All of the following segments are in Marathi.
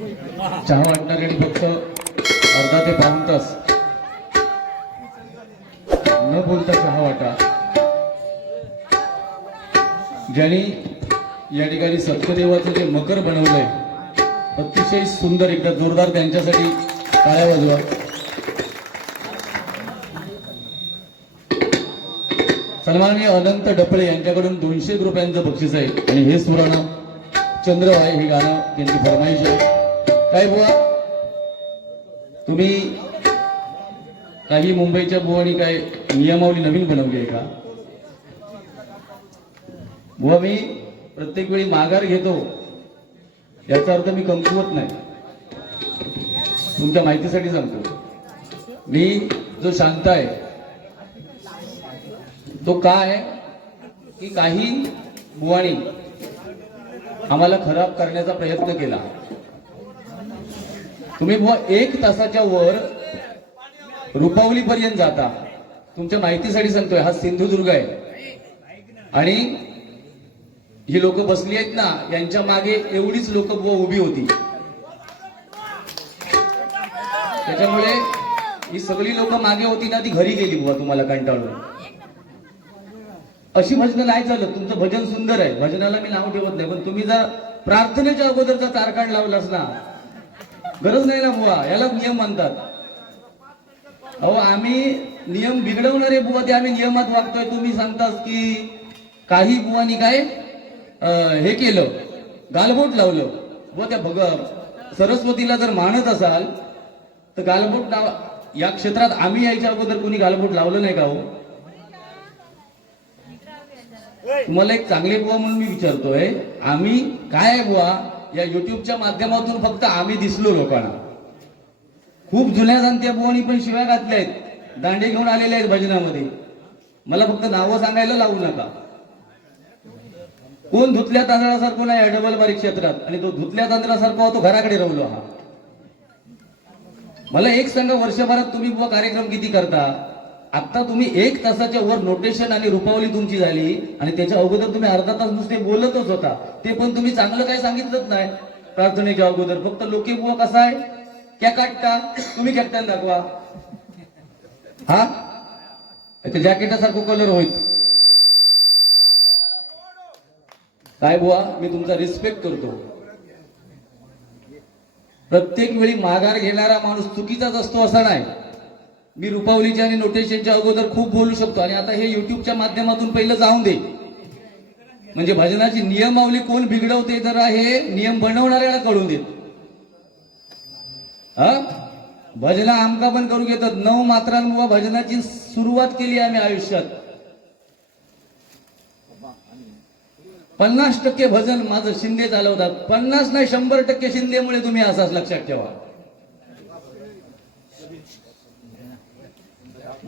चहा वाटणारे आणि फक्त अर्धा ते पाऊण तास न बोलता चहा वाटा. ज्यांनी या ठिकाणी सत्यदेवाचं जे मकर बनवलंय अतिशय सुंदर, एकदा जोरदार त्यांच्यासाठी टाळ्या वाजवा. सन्माननीय अनंत डपळे यांच्याकडून 200 रुपयांचं बक्षीस आहे आणि हे सुवर्ण चंद्र आहे, हे गाणं त्यांची फरमाईश आहे. काय बुवा, तुम्ही काही मुंबईच्या बुवानी काय नियमावली नवीन बनवली आहे का? बुवा, मी प्रत्येक वेळी माघार घेतो याचा अर्थ मी कमकुवत नाही. तुमच्या माहितीसाठी सांगतो, मी जो शांत आहे तो काय की काही बुवानी आम्हाला खराब करण्याचा प्रयत्न केला. तुम्ही बुवा 1 तासाच्या वर रुपावली पर्यंत जाता. तुमच्या माहितीसाठी सांगतोय, हा सिंधुदुर्ग आहे आणि ही लोक बसली आहेत ना, यांच्या मागे एवढीच लोक बुवा उभी होती. त्याच्यामुळे ही सगळी लोक मागे होती ना, ती घरी गेली बुवा तुम्हाला कंटाळून. अशी भजन नाही चालत. तुमचं भजन सुंदर आहे, भजनाला मी नाव ठेवत नाही, पण तुम्ही जर प्रार्थनेच्या अगोदरचा तारकांड लावलास ना, गरज नाही ना बुवा, याला नियम म्हणतात. अहो, आम्ही नियम बिघडवणारे बुवा, ते आम्ही नियमात वागतोय. तुम्ही सांगतास की काही बुवानी काय हे केलं, गालबोट लावलं. बुवा, त्या सरस्वतीला जर मानत असाल तर गालबोट या क्षेत्रात आम्ही यायच्या अगोदर कोणी गालबोट लावलं नाही का? हो, तुम्हाला एक चांगले बुवा म्हणून मी विचारतोय, आम्ही काय बुवा या युट्यूबच्या माध्यमातून फक्त आम्ही दिसलो लोकांना. खूप जुन्या जाणत्या बुवानी पण शिव्या घातल्या आहेत, दांडे घेऊन आलेले आहेत भजनामध्ये. मला फक्त नावं सांगायला लावू नका. कोण धुतल्या तांदळासारखं नाही डबल बारीक क्षेत्रात, आणि तो धुतल्या तांदळासारखा तो घराकडे रवलो. हा, मला एक सांगा, वर्षभरात तुम्ही बुवा कार्यक्रम किती करता? आता तुम्ही 1 तासाच्या वर नोटेशन आणि रुपावली तुमची झाली, आणि त्याच्या अगोदर तुम्ही अर्धा तास नुसते बोलतच होता. ते पण तुम्ही चांगलं काय सांगितलंच नाही प्रार्थनेच्या अगोदर. फक्त लोके बुवा कसा आहे, क्या काटता तुम्ही, कॅप्टन दाखवा. हा, त्या जॅकेटासारखं कलर होईल. काय बुवा, मी तुमचा रिस्पेक्ट करतो. प्रत्येक वेळी माघार घेणारा माणूस चुकीचाच असतो असं नाही. मी रुपावलीच्या आणि नोटेशनच्या अगोदर खूप बोलू शकतो, आणि आता हे युट्यूबच्या माध्यमातून पहिलं जाऊन दे. म्हणजे भजनाची नियमावली कोण बिघडवते जरा हे नियम बनवणाऱ्याला कळून देत. हा, भजना आमका पण करू घेतात. 9 मात्रांमुळे भजनाची सुरुवात केली आम्ही आयुष्यात. 50% भजन माझं शिंदे चालवतात. 50 नाही, 100% शिंदेमुळे तुम्ही असाच लक्षात ठेवा.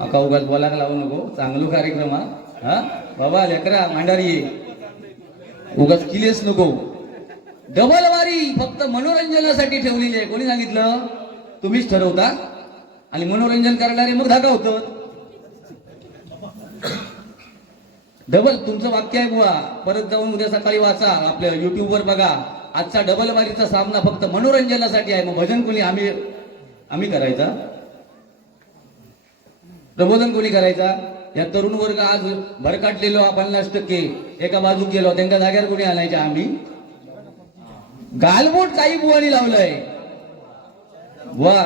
अका उगाच बोलायला लावू नको. चांगलो कार्यक्रम हा बाबा, लेकरा मांडारी उगाच किलेच नको. डबल वारी फक्त मनोरंजनासाठी ठेवलेली आहे. कोणी सांगितलं? तुम्हीच ठरवता, आणि मनोरंजन करणारे मग धागा होतं. डबल तुमचं वाक्य आहे बुवा, परत जाऊन उद्या सकाळी वाचा, आपल्या युट्यूबवर बघा. आजचा डबल वारीचा सामना फक्त मनोरंजनासाठी आहे. मग भजन कोणी आम्ही करायचा? प्रबोधन कोणी करायचा? या तरुण वर्ग आज भरकाटलेलो 50% एका बाजूक गेलो, त्यांच्या जाग्यावर कोणी आणायच्या? आम्ही गालबोट काही बुवानी लावलंय बुवा.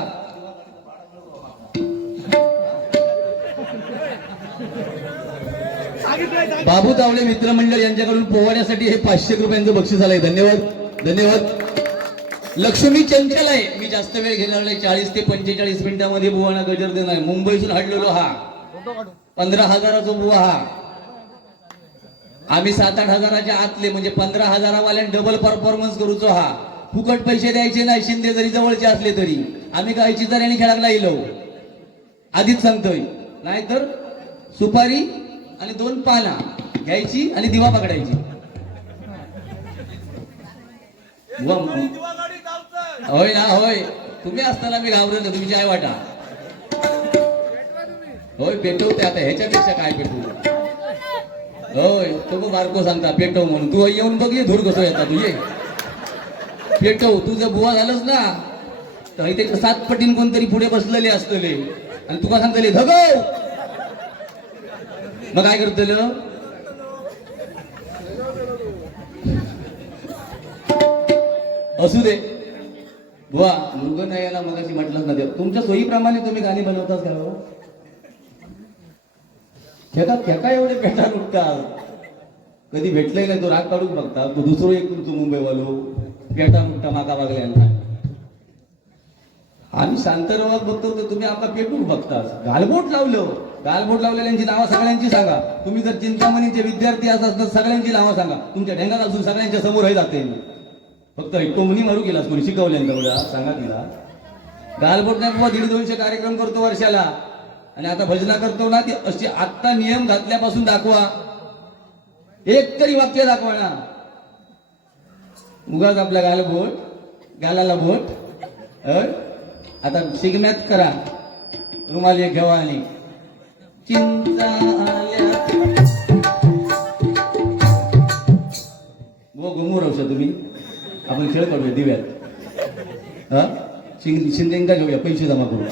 बाबू तावडे मित्रमंडळ यांच्याकडून पोवाड्यासाठी हे 500 रुपयांचं बक्षीस आलंय. धन्यवाद, धन्यवाद. लक्ष्मी चंचल आहे, मी जास्त वेळ घेणार नाही. 40 ते 45 मिनिटांमध्ये बुवाना गजर देणार. मुंबईतून हडलेलो हा 15,000चा बुवा. हा आम्ही 7-8 हजाराच्या आतले, म्हणजे 15,000 वाल्यान डबल परफॉर्मन्स करूचो. हा फुकट पैसे द्यायचे नाही, शिंदे जरी जवळचे असले तरी. आम्ही काय चिताऱ्याने खेळायला येलो, आधीच सांगतोय. नाहीतर सुपारी आणि 2 पाना घ्यायची आणि दिवा पकडायची. होय ना, होय. तुम्ही असताना मी घाबरत, तुम्ही काय वाटा. होय, पेटवते. आता ह्याच्यापेक्षा काय पेटवू? होय, तो बारको सांगता पेटव म्हणून. तू येऊन बघ, धूर कसं येतात. तू ये पेटव, तू जर बुवा झालंस ना तर इथे 7 पटीन कोणतरी पुढे बसलेले असतले आणि तुका सांगतले धगव, मग काय करतलं? असू दे बुवा, मुलगा नाही याला मगाशी म्हटलंच ना देव, तुमच्या सोयीप्रमाणे तुम्ही गाणी बनवताच का हो? खेका एवढे पेटार उठतात, कधी भेटलंय नाही तो राग काढून बघता, तो दुसरं एक तुमचं मुंबईवालो पेटा मुठा माका वागल्यांना. आम्ही शांतरवाद बघतो तर तुम्ही आमका पेटून बघता. गालबोट लावलेल्यांची नावं सगळ्यांची सांगा. तुम्ही जर चिंतामणीचे विद्यार्थी असतात तर सगळ्यांची नावं सांगा. तुमच्या ढेंगात असून सगळ्यांच्या समोर हे जाते. फक्त टोमणी मारू गेला कोणी शिकवल्यानंतर सांगा तिला. गालबोट नाही बाबा, 150-200 कार्यक्रम करतो वर्षाला आणि आता भजना करतो ना, ती अशी आत्ता नियम घातल्यापासून दाखवा, एक तरी वाक्य दाखवा ना. उगाच आपला गालाला बोट आता शिगम्यात करा, रुमाल एक घ्यावा आणि चिंता आल्या घुमू राहू तुम्ही. आपण खेळ काढूया दिव्यात. शिंदेंका घेऊया, पैसे जमा करू.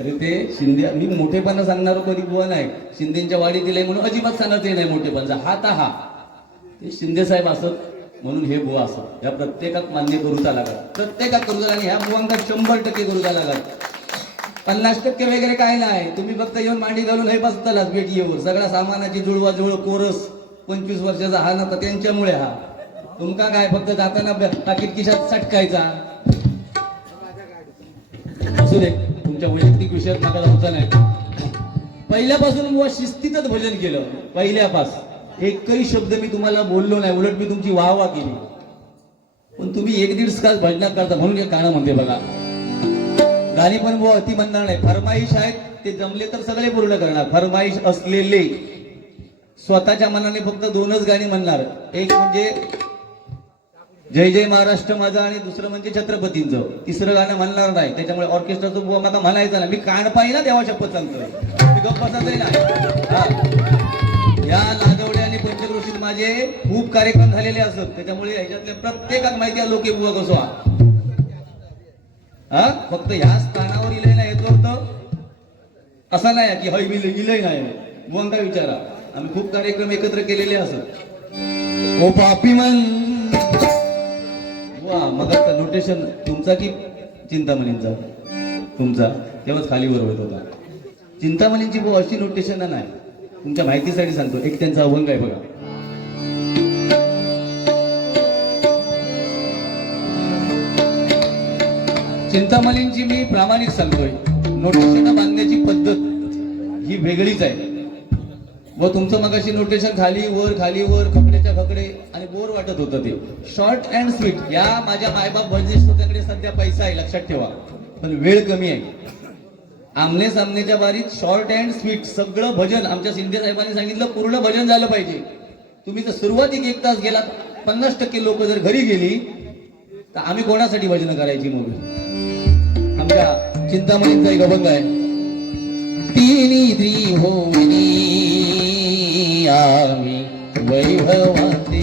अरे ते शिंदे, मी मोठेपणा सांगणार कधी बुवा नाही. शिंदेच्या वाडी दिले म्हणून अजिबात सांगत नाही मोठेपणा. हा ते शिंदे साहेब असत म्हणून हे बुवा असत. या प्रत्येकात मान्य करूचा लागत, प्रत्येकात करूचा. आणि ह्या बुवांका 100% करूचा लागत. 50% वगैरे काय नाही. तुम्ही फक्त येऊन मांडी घालून हे बसतालाच बेटीवर. सगळ्या सामानाची जुळवाजुळव कोरस 25 वर्षाचा हा ना, तर त्यांच्यामुळे हा. तुमका काय फक्त जाताना पाकिट खिशात सटकायचा. असू दे, तुमच्या वैयक्तिक विषयात नका जाऊचा नाही. पहिल्यापासून बुवा शिस्तीतच भजन केलं. पहिल्यापासून एकही शब्द मी तुम्हाला बोललो नाही, उलट मी तुमची वाहवा केली. पण तुम्ही 1-1.5 तास भजनात करता म्हणून एक गाणं म्हणते बघा. गाणी पण बुवा अति म्हणणार नाही. फरमाईश आहेत ते जमले तर सगळे पूर्ण करणार. फरमाईश असलेले स्वतःच्या मनाने फक्त 2च गाणी म्हणणार. एक म्हणजे जय जय महाराष्ट्र माझा आणि दुसरं म्हणजे छत्रपतींचं. तिसरं गाणं म्हणणार नाही. त्याच्यामुळे ऑर्केस्ट्राचं बुवा मला म्हणायचं ना, मी कान पाहिजे ना देवा शपथ सांगतोय, मी गप्प बसायचंय नाही. या नागवडे आणि पंचक्रोशीत माझे खूप कार्यक्रम झालेले असत. त्याच्यामुळे ह्याच्यातल्या प्रत्येकात माहिती आहे लोके बुवा कसो फक्त ह्या स्थानावर इलय ना येतो तर असा नाही की हय मी इलय नाही. बुवांका विचारा, आम्ही खूप कार्यक्रम एकत्र केलेले असत. ओ पापी मन वा, मग नोटेशन तुमचा की चिंतामणींचा? तुमचा. तेव्हाच खाली वर होत होता. चिंतामणींची बुवा अशी नोटेशन नाही. तुमच्या माहितीसाठी सांगतो, एक त्यांचा अभंग आहे बघा. चिंतामणींची मी प्रामाणिक सांगतोय, नोटेशन बांधण्याची पद्धत ही वेगळीच आहे. व तुमचं मगाशी नोटेशन खाली वर खकड्याच्या खकडे आणि बोर वाटत होतं. ते शॉर्ट अँड स्वीट. या माझ्या मायबाप भजनेश्वरांकडे सध्या पैसा आहे, लक्षात ठेवा, पण वेळ कमी आहे. आमने सामनेच्या बारीत शॉर्ट अँड स्वीट सगळं भजन आमच्या शिंदे साहेबांनी सांगितलं पूर्ण भजन झालं पाहिजे. तुम्ही जर सुरुवातीक 1 तास गेलात, 50% लोक जर घरी गेली तर आम्ही कोणासाठी भजन करायची? मग आमच्या चिंतामणींचा एक अभंग आहे. तिन्ही त्रिभुवनी आम्ही वैभवाचे,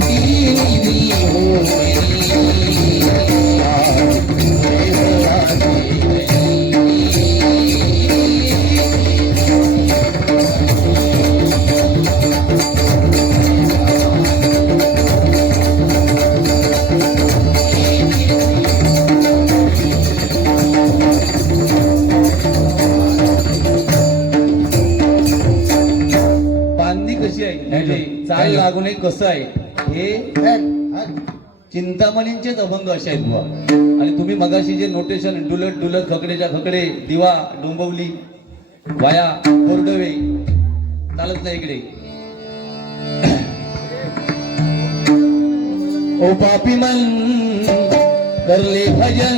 तिन्ही त्रिभुवनी चाल लागू नये कसं आहे हे चिंतामणींचेच अभंग असे आहेत बुवा. आणि तुम्ही मगाशी जे नोटेशन डुलत खकडेच्या खकडे, दिवा डोंबवली, वाया कोरडवे, चालत नाही इकडे. ओ पापी मन कर ले भजन,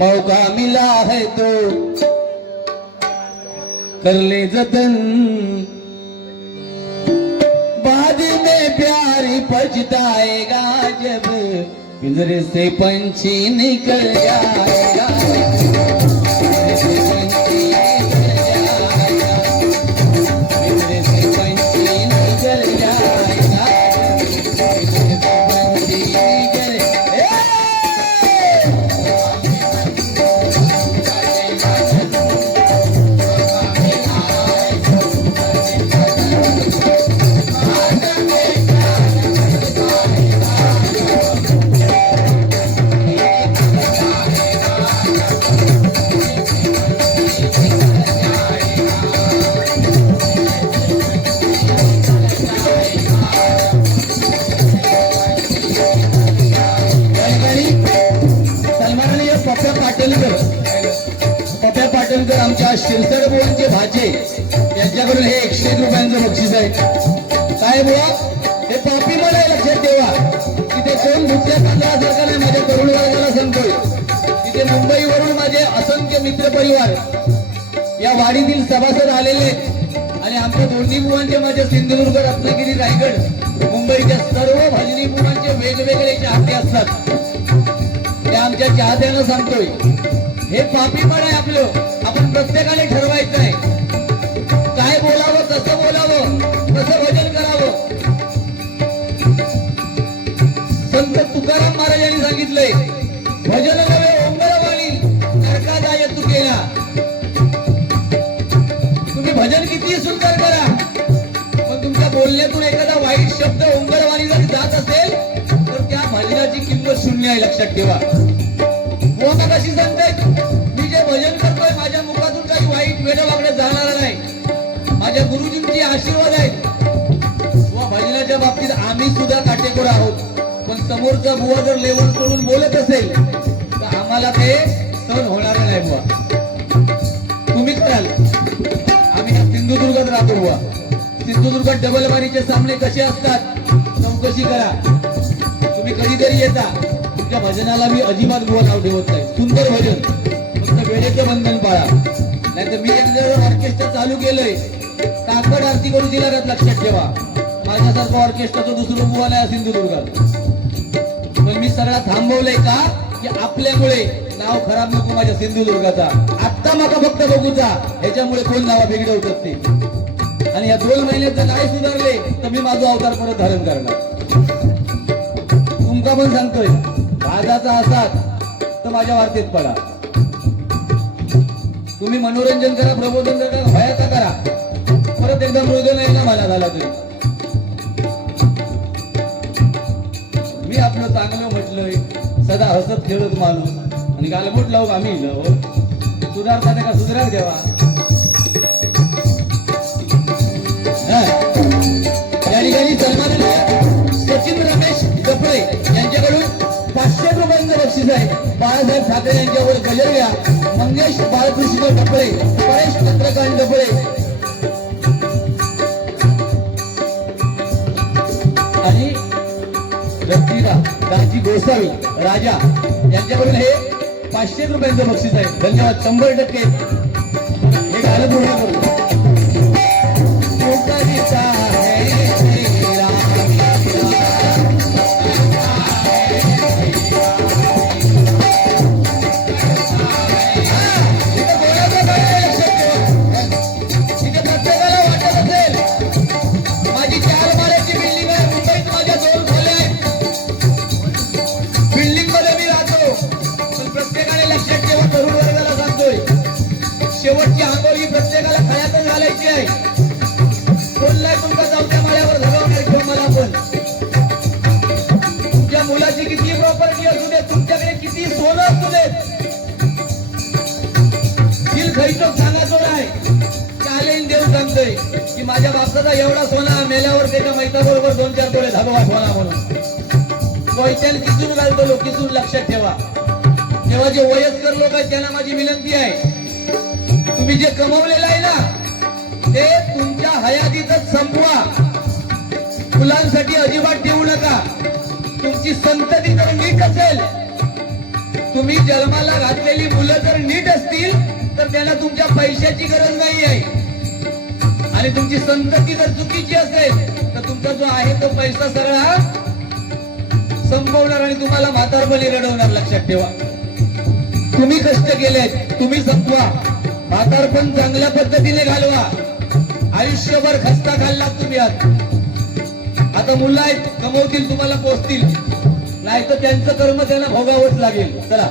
मौका मिला है तो कर ले जतन, बाद में प्यारी पछताएगा जब पिंजरे से पंछी निकल जाएगा, पिंजरे से पंछी निकल जाएगा, पिंजरे से पंछी निकल यांच्याकडून हे 101 रुपयांचं बक्षीस आहे. काय बुवा हे पापी मला लक्षात ठेवा. तिथे कोण दुसऱ्या तांदळासारखा नाही, माझ्या तरुण वर्गाला सांगतोय. तिथे मुंबईवरून माझे असंख्य मित्र परिवार या वाडीतील सभासद आलेले आणि आमच्या दोन्ही मुलांचे माझ्या सिंधुदुर्ग, रत्नागिरी, रायगड, मुंबईच्या सर्व भजनी मुलांचे वेगवेगळे चाहते असतात. ते आमच्या चाहत्यांना सांगतोय हे पापीपण आहे आपलं. आपण प्रत्येकाने ठरवायचं आहे काय बोलावं, कसं बोलावं, कसं भजन करावं. संत तुकाराम महाराजांनी सांगितलंय भजन नव्हे ओंकारवाणी नरका जाय तू केला. तुम्ही भजन किती सुंदर करा, पण तुमच्या बोलण्यातून एखादा वाईट शब्द ओंकारवाणी जर जात असेल तर त्या भजनाची किंमत शून्य आहे, लक्षात ठेवा. बुवा कशी सांगतायत मी जे भजन करतोय माझ्या मुखातून काही वाईट वेडवाकडे जाणार नाही, माझ्या गुरुजींचे आशीर्वाद आहेत. बुवा भजनाच्या बाबतीत आम्ही सुद्धा काटेकोर आहोत, पण समोरचा बुवा जर लेवल सोडून बोलत असेल तर आम्हाला ते सहन होणार नाही. बुवा तुम्ही कराल. आम्ही या सिंधुदुर्गात राहतो. बुवा सिंधुदुर्गात डबलबारीचे सामने कसे असतात चौकशी करा. तुम्ही कधीतरी येता. तुमच्या भजनाला मी अजिबात बुवा नाव ठेवत नाही. सुंदर भजन, फक्त वेळेचं बंधन पाळा. नाहीतर मी एकदा ऑर्केस्ट्रा चालू केलंय काकड आरती करून दिला, लक्षात ठेवा. माझ्यासारखं ऑर्केस्ट्राचं दुसरं बुवा नाही सिंधुदुर्गात. पण मी सगळा थांबवलंय का की आपल्यामुळे नाव खराब नको माझ्या सिंधुदुर्गाचा. आत्ता माका फक्त बघूचा, ह्याच्यामुळे कोण नावा बिघडवतात ते. आणि या 2 महिन्यात जर नाही सुधारले तर मी माझा अवतार परत धारण करणार. तुमका पण सांगतोय राजाचा असात तर माझ्या वार्तेत पडा. तुम्ही मनोरंजन करा, प्रबोधन करा, भयाचा करा. परत एकदा मृग नाही ना मला झाला तरी मी आपलं चांगलं म्हटलंय. सदा हसत खेळत माणूस आणि गालबोट लावू आम्ही सुधारता का सुधारा देवा. या ठिकाणी सन्माननीय सचिन रमेश कपडे यांच्याकडून 500 रुपयांचं बक्षीस आहे. बाळासाहेब ठाकरे यांच्यावर गजर घ्या. मंगेश बाळकृष्ण कपडे, परेश चंद्रकांत कपडे आणि दाजी गोसावी राजा यांच्याकडून हे 500 रुपयांचं बक्षीस आहे. धन्यवाद. 100% हे घालत पूर्ण करू. शेवटची आंघोळ ही प्रत्येकाला खळ्यातच घालायची आहे. कोणला तुमका जाऊच्या माळ्यावर धरवणार किंवा मला पण. तुमच्या मुलाची किती प्रॉपर्टी असू दे, तुमच्याकडे किती सोनं असू दे, दिल खैचोक सांगायचो नाही. चालेल देव सांगतोय की माझ्या बापाचा एवढा सोना मेल्यावर त्याच्या मैताबरोबर 2-4 तोळे धागवा सोना म्हणून कोयत्याने किसून घालतो लोक. किसून लक्षात ठेवा. तेव्हा जे वयस्कर लोक आहेत त्यांना माझी विनंती आहे तुम्ही जे कमवलेलं आहे ना ते तुमच्या हयातीतच संपवा. मुलांसाठी अजिबात ठेवू नका. तुमची संतती जर नीट असेल, तुम्ही जन्माला घातलेली मुलं जर नीट असतील तर त्यांना तुमच्या पैशाची गरज नाही आहे. आणि तुमची संतती जर चुकीची असेल तर तुमचा जो आहे तो पैसा सगळा संपवणार आणि तुम्हाला म्हातारपणी रडवणार. लक्षात ठेवा. तुम्ही कष्ट केलेत, तुम्ही संपवा. म्हातारपण चांगल्या पद्धतीने घालवा. आयुष्यभर खस्ता खाल्लात तुम्ही. आता मुलं आहेत, कमवतील, तुम्हाला पोचतील, नाही तर त्यांचं कर्म त्यांना भोगावंच लागेल. चला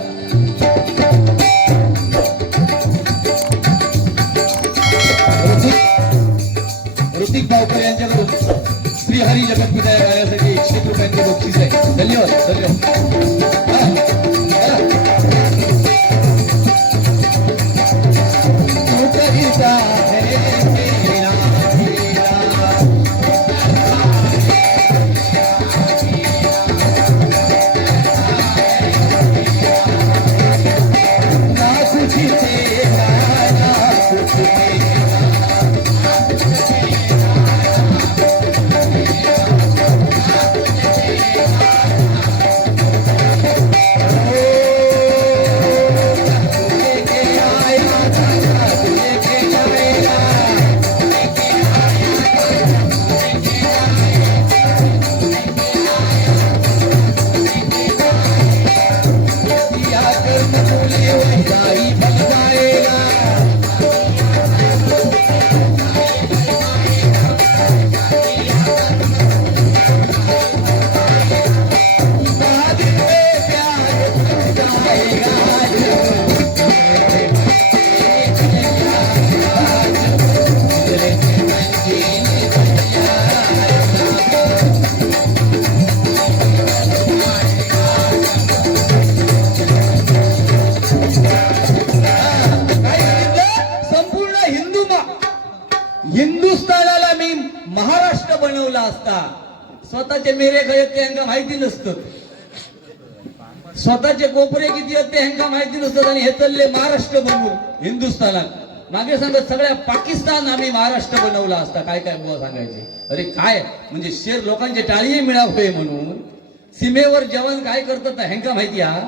ऋतिक भावकर यांच्याकडून श्रीहरी जगतपिता या गाण्यासाठी 100 रुपयांचे बक्षीस आहे. धन्यवाद. धन्यवाद. स्वतःचे मेरे काय ते ह्यांना माहिती नसतं, स्वतःचे कोपरे किती आहेत ते ह्यांना माहिती नसतात. आणि हे चालले महाराष्ट्र बनवू हिंदुस्थानात. मागे सांगत सगळ्या पाकिस्तान आम्ही महाराष्ट्र बनवला असता. काय काय बुवा सांगायचे. अरे काय म्हणजे शेर लोकांचे टाळीही मिळावे म्हणून सीमेवर जवान काय करतात ह्यांका माहिती हा.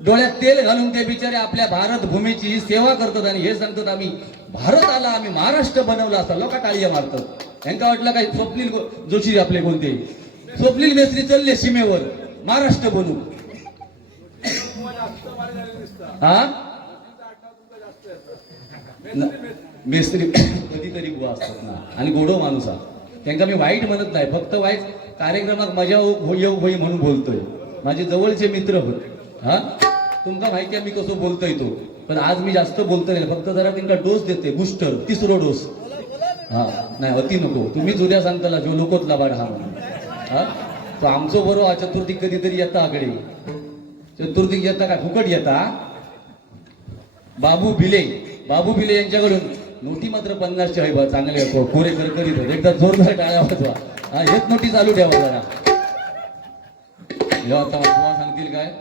डोळ्यात तेल घालून ते बिचारे आपल्या भारत भूमीची सेवा करतात आणि हे सांगतात आम्ही भारत आला, आम्ही महाराष्ट्र बनवला असता. लोक टाळीया मारतात. ह्यांका वाटलं काय स्वप्नील जोशी आपले कोणते स्वप्नील मेस्त्री चालले सीमेवर महाराष्ट्र बनवू. हा मेस्त्री कधीतरी बुवा असतात ना आणि गोडो माणूस हा. त्यांना मी वाईट म्हणत नाही, फक्त वाईट कार्यक्रमात मजा येऊ होई म्हणून बोलतोय. माझे जवळचे मित्र होते. हा तुमका माहिती आहे मी कसं बोलतोय तो, पण आज मी जास्त बोलतो नाही, फक्त जरा त्यांना डोस देते बूस्टर, तिसरो डोस. हा नाही अति नको, तुम्हीच उद्या सांगताला जो लोकोतला बाड हा म्हणून. हा तो आमचो बरोबर चतुर्थीक कधीतरी येता आकडे. चतुर्थीक येता काय फुकट येता. बाबू भिले यांच्याकडून नोटी मात्र 50च्या आहे बा, चांगले कोरे करकरीत होते. एकदा जोरदार टाळ्या वाजवा. हा हेच नोटी चालू ठेवा जरा. आता तुम्हाला सांगतील काय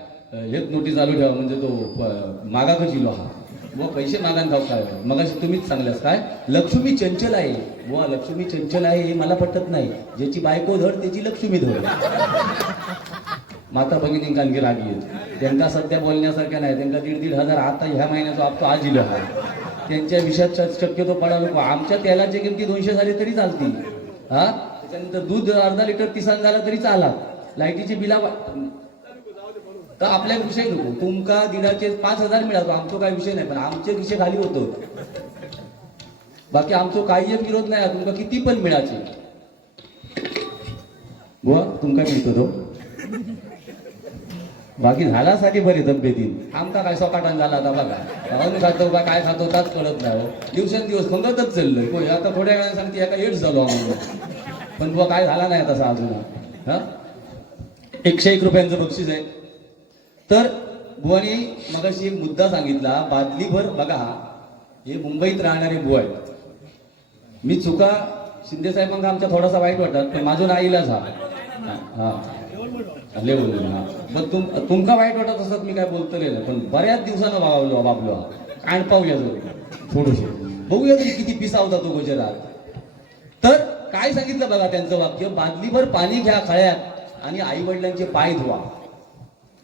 हेच नोटी चालू ठेवा म्हणजे तो मागा कचिलो हा बुवा पैसे मागान खाऊ काय. मगाशी तुम्हीच सांगल्यास काय लक्ष्मी चंचल आहे बुवा, लक्ष्मी चंचल आहे हे मला पटत नाही. ज्याची बायको धड त्याची लक्ष्मी धड. माता भगिनी आणखी रागी आहेत त्यांना सध्या बोलण्यासारख्या नाही. त्यांना 1,500 आता ह्या महिन्याचा हप्ता आज दिला आहे. त्यांच्या विषयात शक्यतो पडा नको. आमच्या तेलाची किमती 200 झाली तरी चालतील. हा त्याच्यानंतर दूध अर्धा लिटर 30 झाला तरी चाला. लाईटीची बिला तर आपल्या विषय नको. तुमका दिनाचे 5,000 मिळालो आमचा काही विषय नाही, पण आमचे विषय खाली होतो. बाकी आमचं काही एक विरोध नाही. तुमका किती पण मिळाचे बुवा तुमका मिळतो तो. बाकी झाल्यासाठी बरे तब्येतीन आमका काय सकाटान झाला आता बघा. अन्न खातो का काय खातो ताच कळत नाही. दिवसेंदिवस खंगतच चाललंय. आता थोड्या वेळाने सांगते एका एड्स झालो आम्हाला, पण बुवा काय झाला नाही तसा अजून. हा 101 रुपयांचं बक्षीस आहे. तर बुवानी मगाशी एक मुद्दा सांगितला बादलीभर. बघा हे मुंबईत राहणारे बुवा आहेत. मी चुका शिंदे साहेबांना आमच्या थोडासा वाईट वाटतात, पण माझं नाईलाज हा हा लेवल हा. पण तुमका वाईट वाटत असतात मी काय बोलतोय ना, पण बऱ्याच दिवसानं बाबलो काण पाहूया जो थोडंसे बघूया तरी किती पिसावता तो गुजरात. तर काय सांगितलं बघा त्यांचं वाक्य, बादलीभर पाणी घ्या खळ्यात आणि आई वडिलांचे पाय धुवा.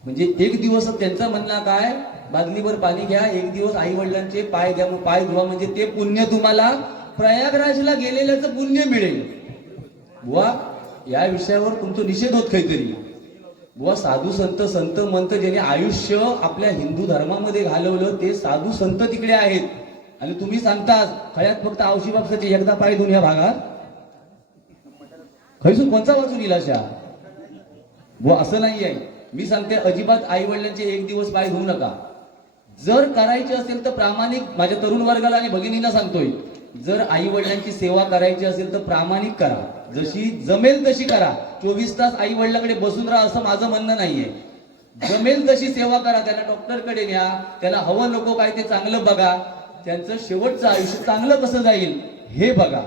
म्हणजे एक दिवस त्यांचं म्हणणं काय, बादलीभर पाणी घ्या, एक दिवस आई वडिलांचे पाय घ्या, पाय धुवा म्हणजे ते पुण्य तुम्हाला प्रयागराजला गेलेल्याचं पुण्य मिळेल. बुवा या विषयावर तुमचा निषेध होत काहीतरी. बुवा साधू संत मंत ज्याने आयुष्य आपल्या हिंदू धर्मामध्ये घालवलं ते साधू संत तिकडे आहेत. आणि तुम्ही सांगता खळ्यात फक्त आवशी बापसाचे एकदा पाय धुवून या भागात खैसून कोणचा वाचून इलाशा. बुवा असं नाही आहे. मी सांगते अजिबात आई वडिलांचे एक दिवस पाय धुवू नका. जर करायची असेल तर प्रामाणिक, माझ्या तरुण वर्गाला आणि भगिनींना सांगतोय, जर आई वडिलांची सेवा करायची असेल तर प्रामाणिक करा, जशी जमेल तशी करा. 24 तास आई वडिलांकडे बसून राहा असं माझं म्हणणं नाहीये. जमेल तशी सेवा करा. त्यांना डॉक्टरकडे न्या, त्याला हवं नको काय ते चांगलं बघा, त्यांचं शेवटचं आयुष्य चांगलं कसं जाईल हे बघा.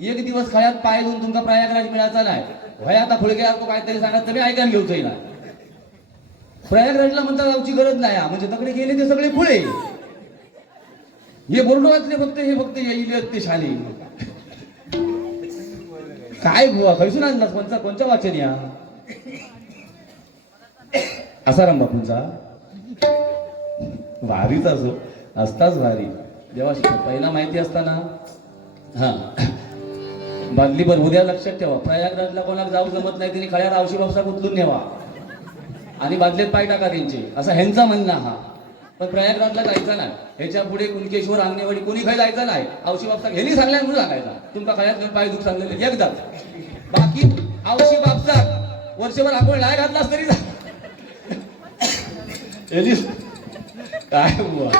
एक दिवस खळ्यात पाय धुवून तुमचा प्रयागराज मिळायचा नाही. भया आता खुळग्या काहीतरी सांगा तुम्ही ऐकायला घेऊच ना. प्रयागराजला म्हणता जाऊची गरज नाही, म्हणजे तकडे गेले ते सगळे खुळे. हे बोर्ड वाचले फक्त, हे फक्त येईल ते शाले काय बुवा खैसून आणलास कोणचा वाचन या आसाराम बापूंचा वारीच असो असताच वारी जेव्हा पहिला माहिती असताना हा बादलीभर. उद्या लक्षात ठेवा प्रयागराजला कोणाला जाऊ जमत नाही त्यांनी खळ्यात आवशी बापसा उचलून नेवा आणि बादलीत पाय टाका त्यांचे, असा ह्यांचा म्हणणं हा. पण प्रयागराजला जायचं नाही. ह्याच्या पुढे कुणकेश्वर आंगणेवाडी कोणी काही जायचं नाही. आवशी बापसा घेणी सांगल्या म्हणून सांगायचा तुमचा खळ्यात घेऊन पाय दुख सांगलेले एकदाच. बाकी आवशी बापसा वर्षभर आपण नाही घातलास तरी काय बुवा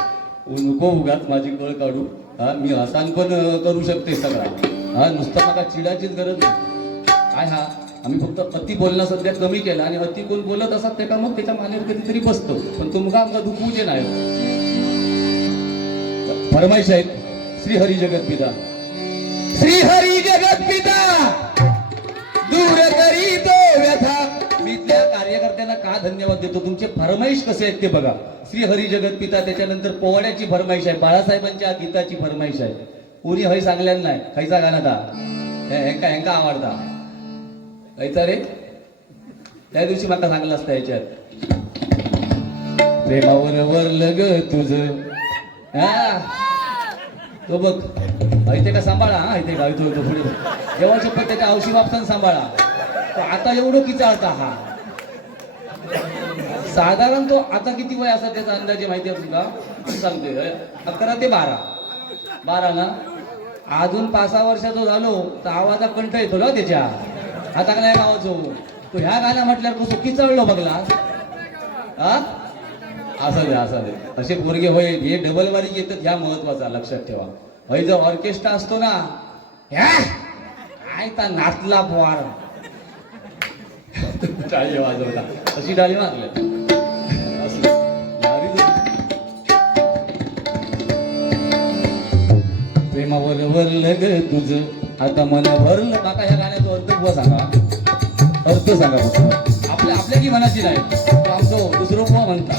नको उगाच माझी कळ काढू. हा मी हसान पण करू शकते सगळा. हा नुसतं मला चिडाचीच गरज नाही. काय हा आम्ही फक्त अति बोलणं सध्या कमी केलं आणि अति कोण बोलत असतात ते का मग त्याच्या मानेवर कधीतरी बसतो. पण तुमका आमका दुखवूचे नाही. फरमाईश आहेत श्री हरी जगत पिता, श्री हरी जगत पिता दूर करी धन्यवाद देतो. तुमचे फरमाईश कसे आहेत ते बघा. श्री हरी जगत पिता, त्याच्यानंतर पोवाड्याची फरमाईश आहे, बाळासाहेबांच्या गीताची फरमाईश आहे. पुरी हय सांगल्यान नाही खायचा गाणं का हेंका हेंका आवडता खायचा रे. त्या दिवशी मला सांगलं असतं याच्यात प्रेमावर वरलं ग तुझं. हा तो बघ ऐते का सांभाळा. हा ऐते का तो पुढे जेव्हा शपथ त्याच्या औषधी बाबताना सांभाळा. तो आता एवढं किचाळता हा. साधारण तो आता किती वय असा त्याचा अंदाजे माहिती आहे तुला सांगतोय 11 ते 12 ना. अजून 5-6 वर्षाचा झालो तर आवाजा कंठ येतो ना त्याच्या. आता का नाही गावाचो तो ह्या गाण्या म्हटल्यावर कसं किचळलो बघला. हा असं दे असे पोरगे होय हे डबल वारी येतात ह्या महत्वाचा लक्षात ठेवा. हय जो ऑर्केस्ट्रा असतो ना ह्या काय ता नाचला पोवार टाळी वाजवला अशी टाळी मारल्या. प्रेमावर वरलं ग तुझं आता मन भरलं. काका ह्या गाण्याचा अर्थ सांगा. अर्थ सांगा आपल्या की मनाची नाही तो आमचं दुसरं पोहा म्हणता.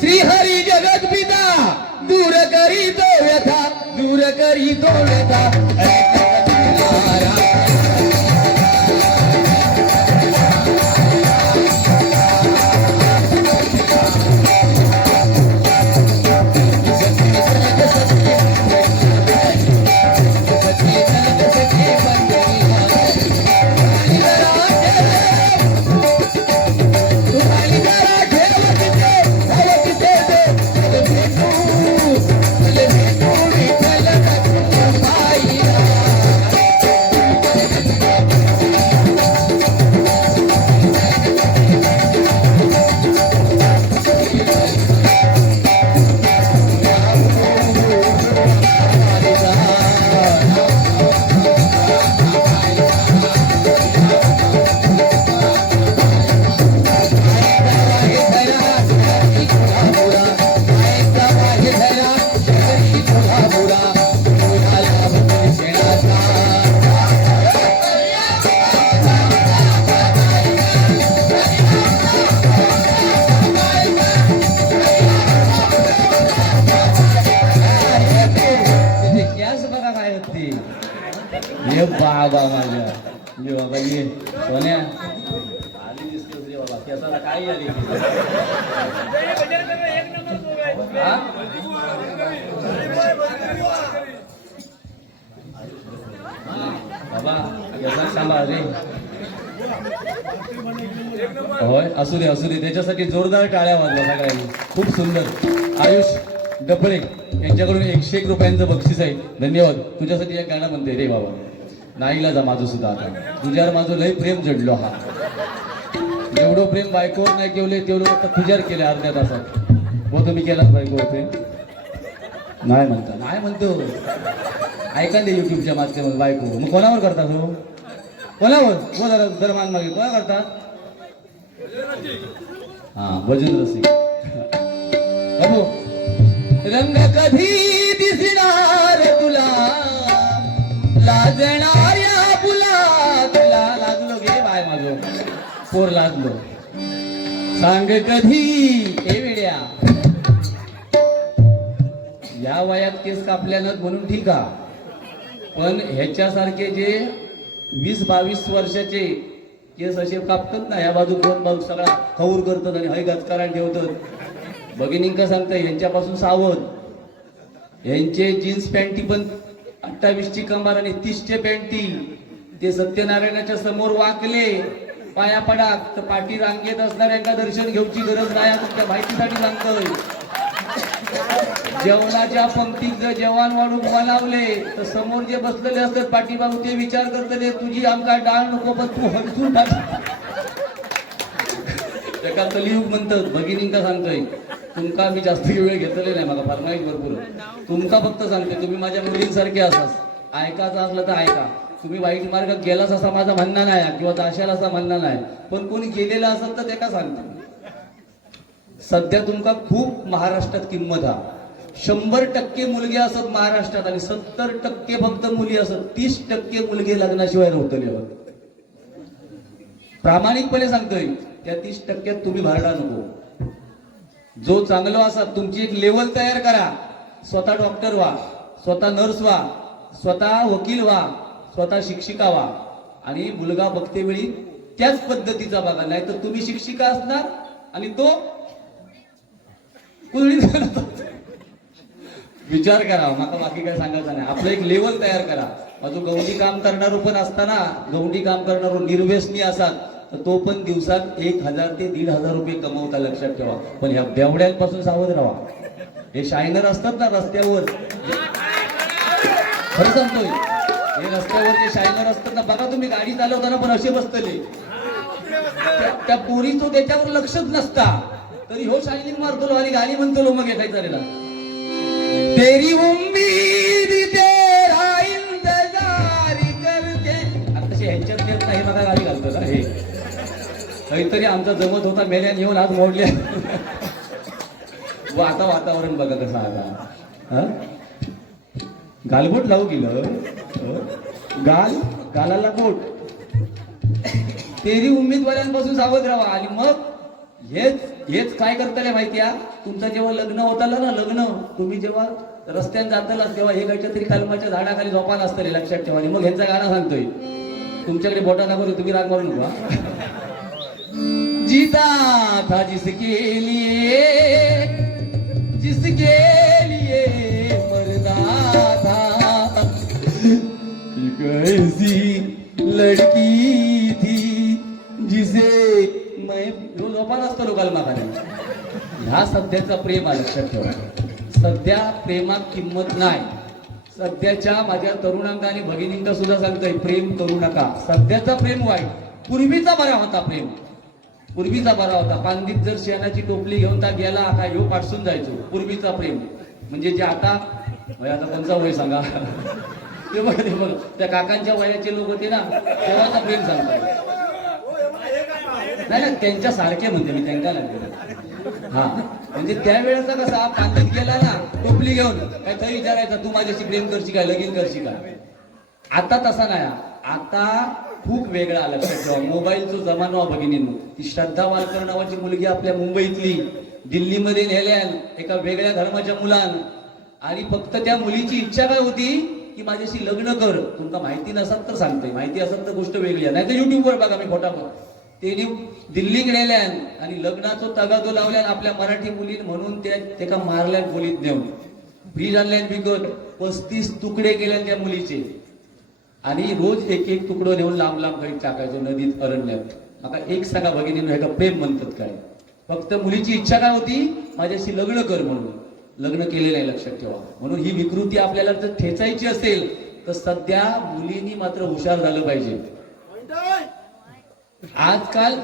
श्री हरी जगत पिता दूर करी तो व्यथा दूर करी तो व्यथा. ये बाबा माझ्या ये बाबा ये सोन्या आली दिसतोस रे बाबा. केसाला काय आली बाबा केसाला सांभाळ रे. होय असू दे त्याच्यासाठी जोरदार टाळ्या वाजवा सगळ्यांनी. खूप सुंदर. आयुष डबळे यांच्याकडून 101 रुपयांचं बक्षीस आहे. धन्यवाद. तुझ्यासाठी एक गाणं म्हणते रे बाबा. नाईला जा माझं सुद्धा आता तुझ्यावर माझं लय प्रेम जडलो. हा एवढं प्रेम बायकोवर नाही केले तेवढं तुझ्यावर केले अर्ध्या तासात. हो तुम्ही केलाच बायकोवर प्रेम नाही म्हणता नाही म्हणतो. ऐका दे युट्यूबच्या माध्यमातून बायको मग कोणावर करता हो कोणावर हो जरा दरमान मागे कोणा करतात. हा भजन रसिक बाबू रंग कधी दिसणार तुला लाजणाऱ्या बुला तुला. लागलो गे बाय माझो पोर लागलो. सांग कधी हे वेड्या या वयात केस कापल्यानं म्हणून ठीक आहे. पण ह्याच्यासारखे जे 20-22 वर्षाचे केस असे कापतात ना या बाजू दोन बाजू सगळा खऊर करतात आणि हय गचकारायला ठेवतात. भगिनींका सांगताय यांच्यापासून सावध. यांचे जीन्स पॅन्टी पण 28ची कमार आणि 30चे पॅन्टी. ते सत्यनारायणाच्या समोर वाकले पाया पडा तर पाठी रांगेत असणाऱ्यांना दर्शन घेऊची गरज नाही. तुमच्या माहितीसाठी सांगतोय. जेवणाच्या पंक्तीत जर जेवण वाढून बोलावले तर समोर जे बसलेले असतात पाठीबाजू ते विचार करतले तुझी आमका डाळ नको पण तू हलसून टाक. त्या कलियुग म्हणतात. भगिनींका सांगतोय तुमका मी जास्त वेळ घेतले नाही मला फरमाईश भरपूर. तुमका फक्त सांगते तुम्ही माझ्या मुलींसारखे असाच. ऐकायचं असलं तर ऐका. तुम्ही वाईट मार्गात गेलास असा माझा म्हणणं नाही किंवा जाशाला असा म्हणणं नाही. पण कोणी गेलेला असेल तर ते का सांगते. सध्या तुमका खूप महाराष्ट्रात किंमत हा. 100% मुलगे असत महाराष्ट्रात आणि 70% फक्त मुली असत. 30% मुलगे लग्नाशिवाय नव्हतं. प्रामाणिकपणे सांगतोय त्या 30% तुम्ही भरडा नको. जो चांगलो असा तुमची एक लेवल तयार करा. स्वतः डॉक्टर व्हा, स्वतः नर्स व्हा, स्वतः वकील व्हा, स्वतः शिक्षिका व्हा. आणि मुलगा बघते वेळी त्याच पद्धतीचा बघा. नाही तर तुम्ही शिक्षिका असणार आणि तो विचार करा. मला बाकी काय सांगायचं नाही. आपलं एक लेवल तयार करा. माझं गवंडी काम करणारो पण असताना, गवंडी काम करणारो निर्व्यसनी असाल तर तो पण दिवसात 1000 ते 1500 रुपये कमवता, लक्षात ठेवा. पण ह्या बेवड्यांपासून सावध राहा. हे शायनर असतात ना रस्त्यावर, खरं सांगतोय, हे रस्त्यावर जे शायनर असतात ना, बघा तुम्ही गाडी चालवताना पण असे बसतले. त्या पोरीचं त्याच्यावर लक्षच नसता तरी हो शायनिंग मारतो आणि गाडी म्हणतो मग येताय चालेला. तेरी उम्मीद तेरा इंतजार करते. आता तसे ह्यांच्यात देत नाही, बघा गाडी घालतो ना. हे काहीतरी आमचा जमत होता, मेल्यान येऊन आज मोडल्या. व आता वातावरण बघा कसं आता. गालबोट लावू गेलं, गालाला बोट. तेरी उमेदवारांपासून सावध राहा. आणि मग हेच काय करताले माहितीया, तुमचं जेव्हा लग्न होताला ना, लग्न तुम्ही जेव्हा रस्त्याने जाताला तेव्हा हे काहीच्या तरी कलमाच्या झाडाखाली झोपायला असतले, लक्षात ठेवा. आणि मग ह्यांचा गाणं सांगतोय. तुमच्याकडे बोटा दाखवतो, तुम्ही राग मारू नका. जीता था जिसके लिए मरदा था, कैसी लड़की थी जिसे मैं झोपायला असतो लोकांना मागाने. ह्या सध्याचा प्रेम आहे, लक्षात ठेवा. सध्या प्रेमात किंमत नाही. सध्याच्या माझ्या तरुणांना आणि भगिनींना सुद्धा सांगतोय, प्रेम करू नका. सध्याचा प्रेम वाईट. पूर्वीचा बरा होता प्रेम, पूर्वीचा बरा होता. पांदीत जर शेणाची टोपली घेऊन ता गेला, आता ह्यो पाठसून जायचो. पूर्वीचा प्रेम म्हणजे जे आता आता कोणचा वय सांगा. ते बघा, ते बघ, त्या काकांच्या वयाचे लोक होते ना, तेव्हाचा प्रेम सांगतात. नाही ना, त्यांच्या सारखे म्हणते मी, त्यांना लागले. हा म्हणजे त्यावेळेचा कसा, पांदीत गेला ना टोपली घेऊन, काय तरी विचारायचा, तू माझ्याशी प्रेम करशी काय, लगीन करशी काय. आता तसा नाही. आता खूप वेगळा, लक्षात ठेवा. मोबाईलचा जमाना भगिनींनो. ती श्रद्धा वालकर नावाची मुलगी आपल्या मुंबईतली दिल्लीमध्ये नेल्यान एका वेगळ्या धर्माच्या मुलान. आणि फक्त त्या मुलीची इच्छा काय होती की माझ्याशी लग्न कर. तुमका माहिती नसत तर सांगतोय, माहिती असेल तर गोष्ट वेगळी आहे. नाही तर युट्यूबवर बघा, मी खोटा बोल. त्यांनी दिल्लीक नेल्यान आणि लग्नाचं तगादो लावल्यान आपल्या मराठी मुली म्हणून त्या मारल्यान खोलीत नेऊन. फ्रीज आणल्यान विकत, 35 तुकडे केल्यान त्या मुलीचे. आणि रोज एक एक तुकडो नेऊन लांब लांब घरी टाकायचो, नदीत, अरण्यात. आता एक सांगा भगिनींनो, ह्याला प्रेम म्हणतात काय. फक्त मुलीची इच्छा काय होती, माझ्याशी लग्न कर म्हणून. लग्न केलेलं आहे, लक्षात ठेवा. म्हणून ही विकृती आपल्याला जर ठेचायची असेल तर सध्या मुलींनी मात्र हुशार झालं पाहिजे. आजकाल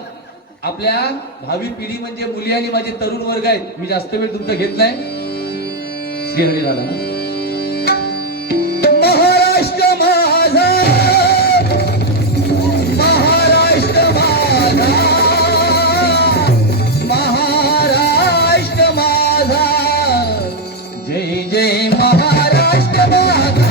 आपल्या भावी पिढी म्हणजे मुली आणि माझे तरुण वर्ग आहेत. मी जास्त वेळ तुमचा घेत नाही. श्रीहरी झाला ना. महाराष्ट्र माझा, महाराष्ट्र माझा, महाराष्ट्र माझा, जय जय महाराष्ट्र माझा.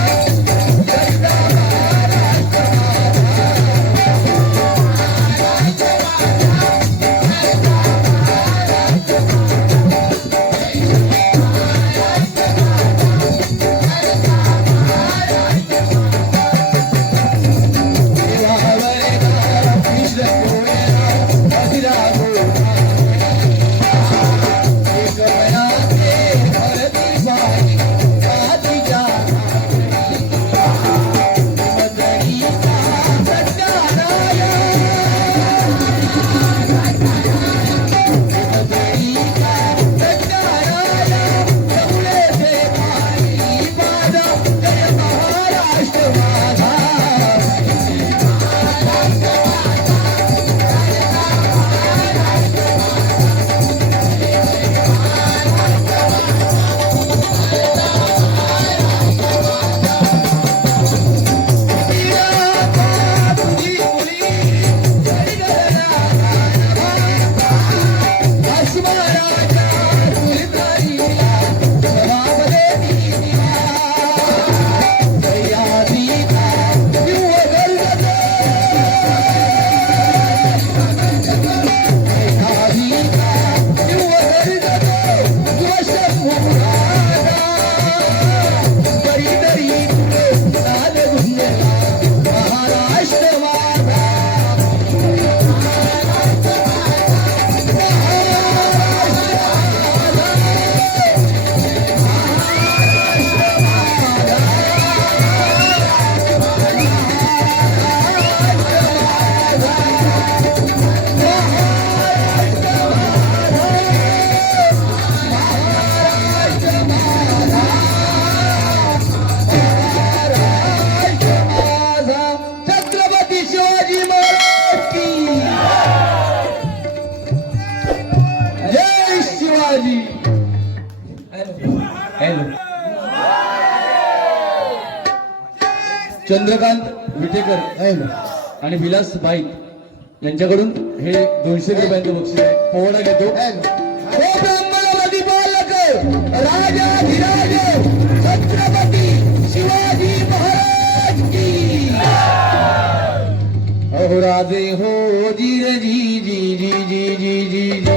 चंद्रकांत विटेकर आहे ना. आणि विलास भाई यांच्याकडून हे 200 रुपयांचं बक्षीस आहे. पोवाडा घेतो. आहे ना. हो ब्रह्मवादी बालक राजाधिराज छत्रपती शिवाजी महाराज की अहो राजे हो जी रे जी जी जी जी जी जी जी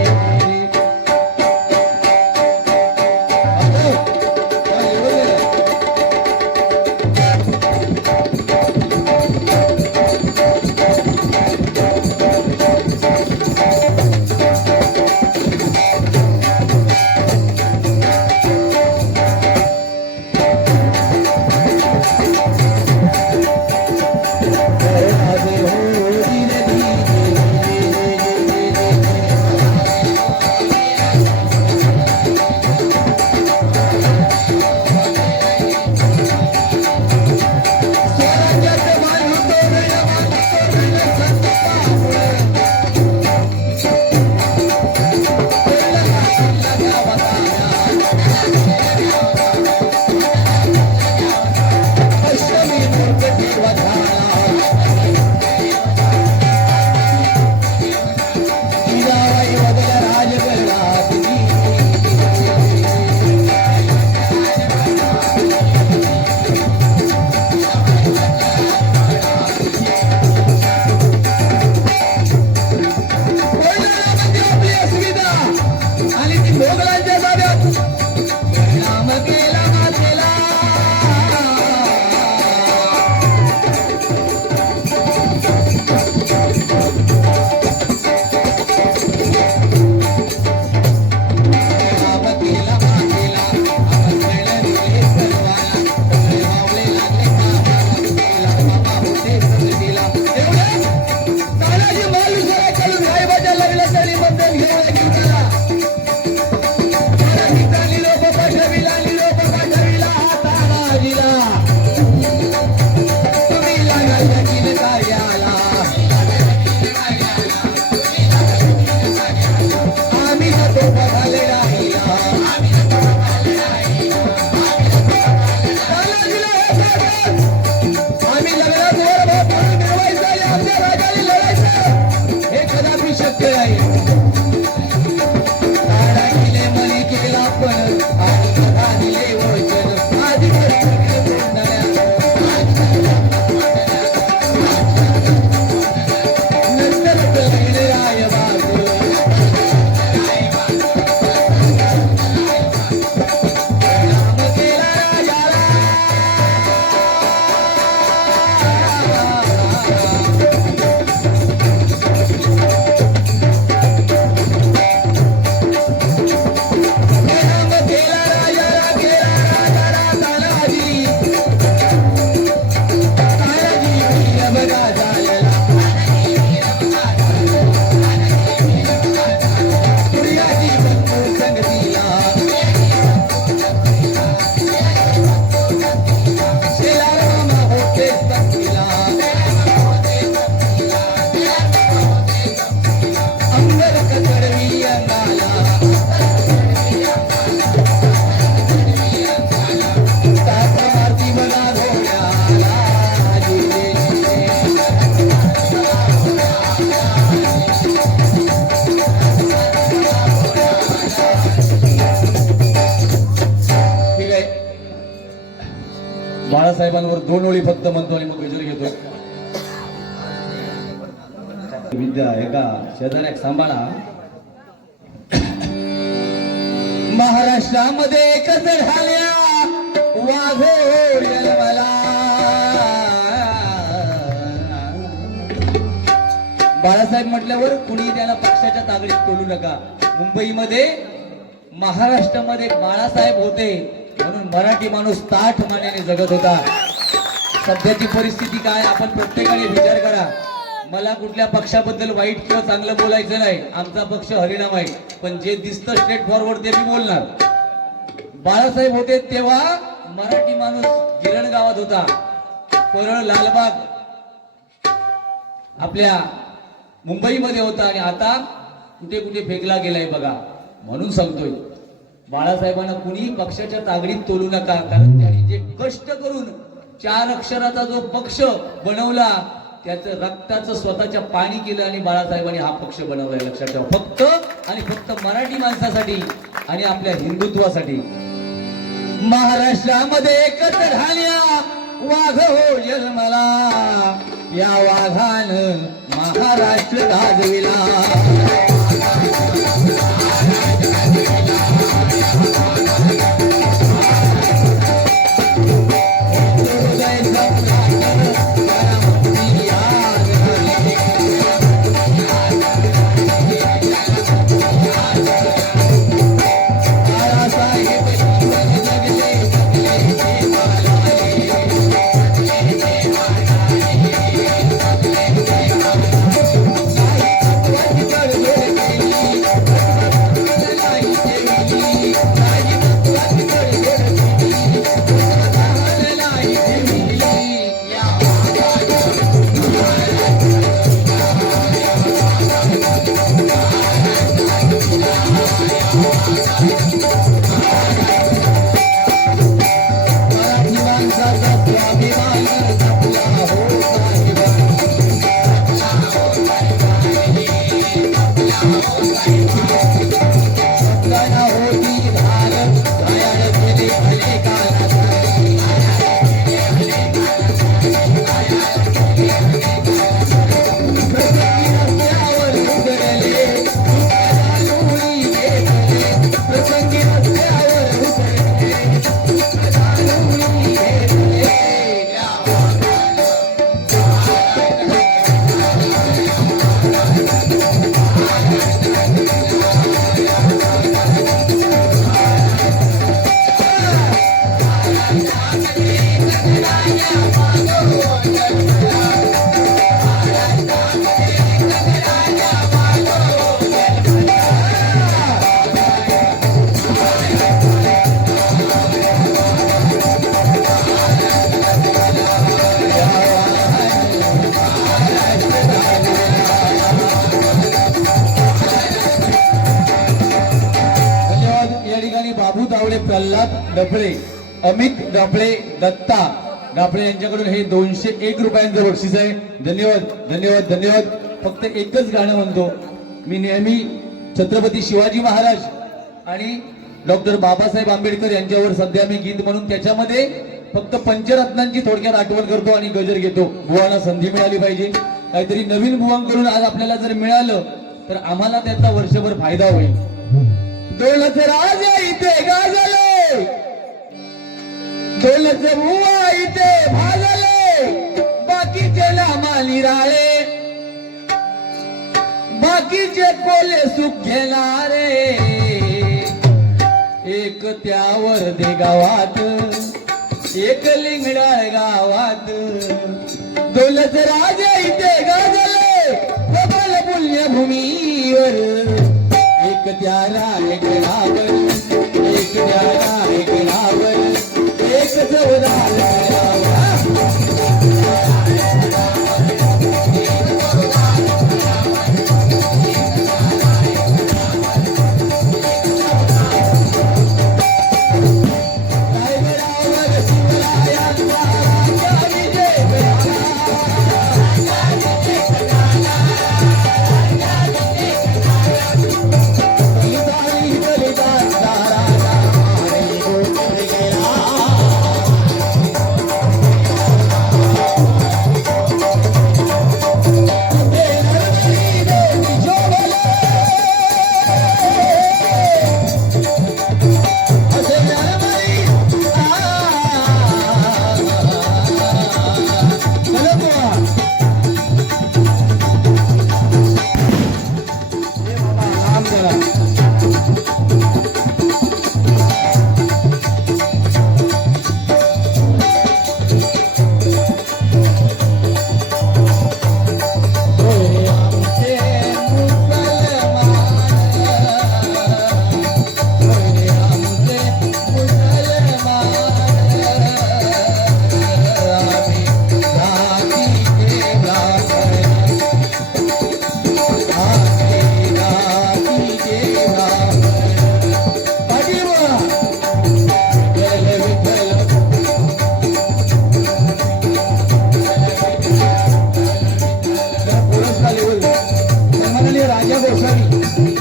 बाळासाहेबांवर 2 ओळी फक्त म्हणतो आणि मग गजर घेतो. विद्या एका शेजाऱ्याक सांभाळा. महाराष्ट्रामध्ये कसं झाल्या वाघो जन्मला. बाळासाहेब म्हटल्यावर कुणी त्याला पक्षाच्या तागडीत तोलू नका. मुंबईमध्ये महाराष्ट्रामध्ये बाळासाहेब होते म्हणून मराठी माणूस ताठ मानेने जगत होता. सध्याची परिस्थिती काय आपण प्रत्येकाने विचार करा. मला कुठल्या पक्षाबद्दल वाईट किंवा चांगलं बोलायचं नाही. आमचा पक्ष हरिनाम आहे, पण जे दिसतं स्ट्रेट फॉरवर्ड ते मी बोलणार. बाळासाहेब होते तेव्हा मराठी माणूस गिरण गावात होता. परळ लालबाग आपल्या मुंबईमध्ये होता आणि आता कुठे कुठे फेकला गेलाय बघा. म्हणून सांगतोय बाळासाहेबांना कुणी पक्षाच्या तागडीत तोलू नका, कारण त्यांनी जे कष्ट करून 4 अक्षराचा जो पक्ष बनवला त्याचं रक्ताचं स्वतःच्या पाणी केलं आणि बाळासाहेबांनी हा पक्ष बनवलाय. लक्षात ठेवा, फक्त आणि फक्त मराठी माणसासाठी आणि आपल्या हिंदुत्वासाठी. महाराष्ट्रामध्ये एकत्र झाल्या वाघ हो जन्मला, या वाघानं महाराष्ट्र गाजविला. प्रल्हाद डफळे, अमित डफळे, दत्ता डफळे यांच्याकडून हे 201 रुपयांचं बक्षीस आहे. धन्यवाद धन्यवाद धन्यवाद. फक्त एकच गाणं म्हणतो मी नेहमी, छत्रपती शिवाजी महाराज आणि डॉक्टर बाबासाहेब आंबेडकर यांच्यावर सध्या मी गीत म्हणून त्याच्यामध्ये फक्त पंचरत्नांची थोडक्यात आठवण करतो आणि गजर घेतो. बुवांना संधी मिळाली पाहिजे, काहीतरी नवीन बुवांकडून आज आपल्याला जर मिळालं तर आम्हाला त्याचा वर्षभर फायदा होईल. दोलचे राजा इथे गाजले, दोलचे बुवा इथे भाजले, बाकीचे नामाली राळे, बाकीचे कोले सुख घेणारे, एक त्यावर दे गावात, एक लिंगडाळ गावात. दोलचे राजा इथे गाजले, प्रबल पुण्यभूमीवर, एक त्याला एक रावर, एक त्याला एक रावर, एक चौदाला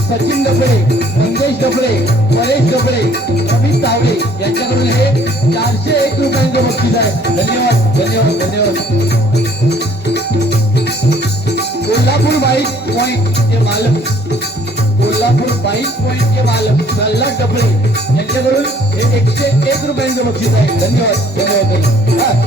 सचिन डफळे, मंगेश डफळे, परेश डफळे, अमित तावडे यांच्याकडून हे 401 रुपयांचं बक्षीस आहे. धन्यवाद धन्यवाद धन्यवाद. कोल्हापूर बाईक पॉइंट चे मालक, कोल्हापूर बाईक पॉइंट चे मालक प्रल्हाद डफळे यांच्याकडून हे 101 रुपयांचं बक्षीस आहे. धन्यवाद धन्यवाद.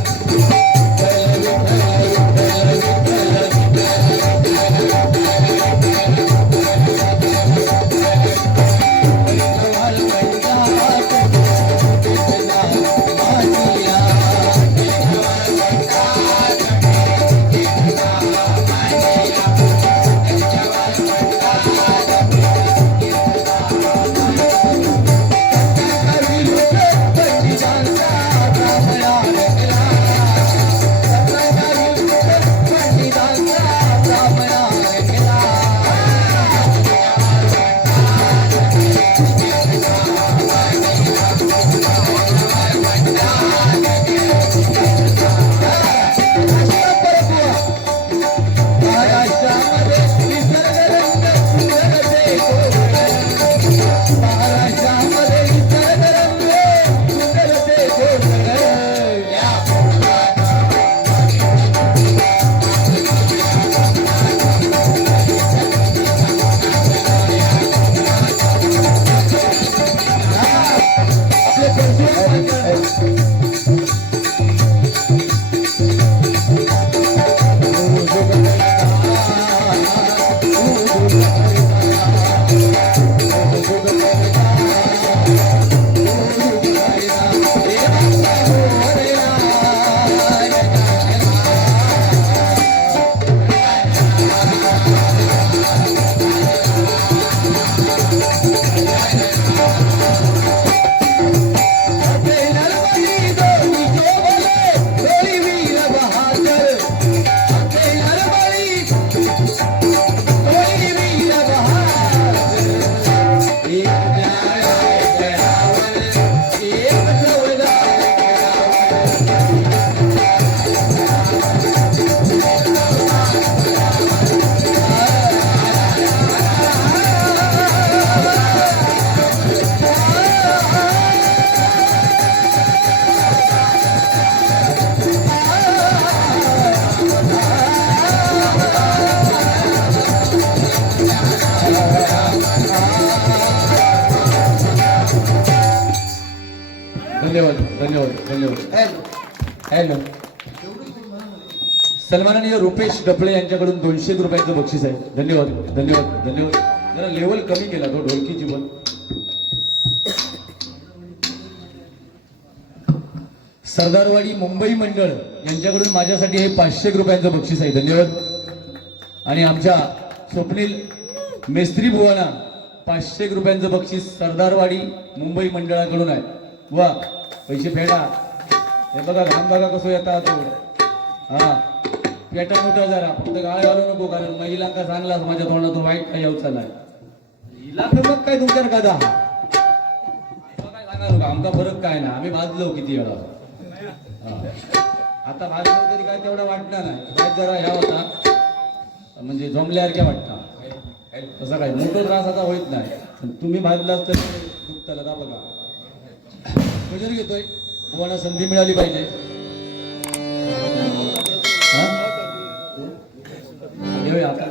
धन्यवाद धन्यवाद धन्यवाद. हॅलो. सन्माननीय रुपेश डफळे यांच्याकडून 200 रुपयांचं बक्षीस आहे. धन्यवाद धन्यवाद धन्यवाद. जरा लेवल कमी केला तो ढोलकीची पण. सरदारवाडी मुंबई मंडळ यांच्याकडून माझ्यासाठी हे 500 रुपयांचं बक्षीस आहे. धन्यवाद. आणि आमच्या स्वप्नील मेस्त्री बुवाना 500 रुपयांचं बक्षीस सरदारवाडी मुंबई मंडळाकडून आहे. वा पैसे फेडा. हे बघा घाम बघा कसं येतात तो. हा पेटा मोठा जरा फक्त गाळ घालू नको, कारण महिलांका सांगला माझ्या तोंडातून वाईट काही येऊ चाललाय. हिला तर मग काय तुमच्यावर कदा काय सांगा आमचा फरक काय ना, आम्ही भाजलो किती वेळा. आता भाजलो तरी काय तेवढा वाटणार नाही. काय जरा ह्या होता म्हणजे जमल्यासारख्या वाटता. तसा काय मोठा त्रास आता होत नाही. तुम्ही भाजलाच तर दुखताला का बघा. भजन घेतोय बुवांना संधी मिळाली पाहिजे. आता